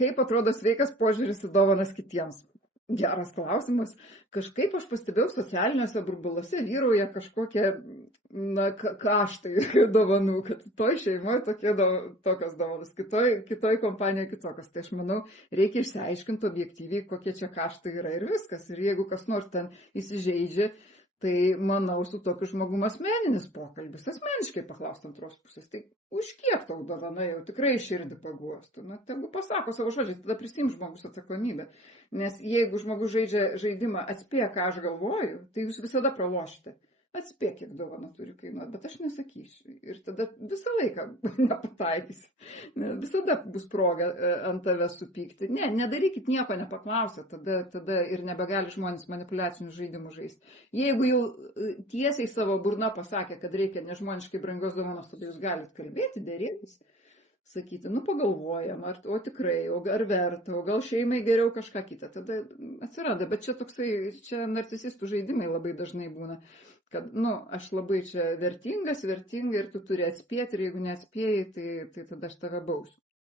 Kaip atrodo sveikas požiūris į dovanas kitiems? Geras klausimas. Kažkaip aš pastebėjau, socialiniuose burbuluose vyrauja kažkokie, na, kaštai dovanų, kad toj šeimoje tokios dovanos, kitoj kompanijoje kitokios. Tai aš manau, reikia išsiaiškinti objektyviai, kokie čia kaštai yra ir viskas. Ir jeigu kas nors ten įsižeidžia, tai manau, su tokiu žmogum asmeninis pokalbis, asmeniškai paklausti antros pusės, tai už kiek tau dovana jau tikrai širdį paguostų. Na, tegu pasako savo žodžiais, tada prisiims žmogus atsakomybę. Nes jeigu žmogus žaidžia žaidimą atspėk, ką aš galvoju, tai jūs visada pralošite. Atspėk, kiek dovana turi kainuoti, bet aš nesakysiu. Ir tada visą laiką nepataikysi. Visada bus proga ant tave supykti. Ne, nedarykit nieko nepaklausę, tada ir nebegali žmonės manipuliacinių žaidimų žaisti. Jeigu jau tiesiai savo burna pasakė, kad reikia nežmoniškai brangios dovanos, tada jūs galite kalbėti, dėrėtis, sakyti, nu pagalvojam, o tikrai, ar verta, o gal šeimai geriau kažką kitą. Tada atsiranda, bet čia narcisistų žaidimai labai dažnai būna. Kad, nu, aš labai čia vertinga ir tu turi atspėti ir jeigu neatspėjai, tai tada aš tave bausiu.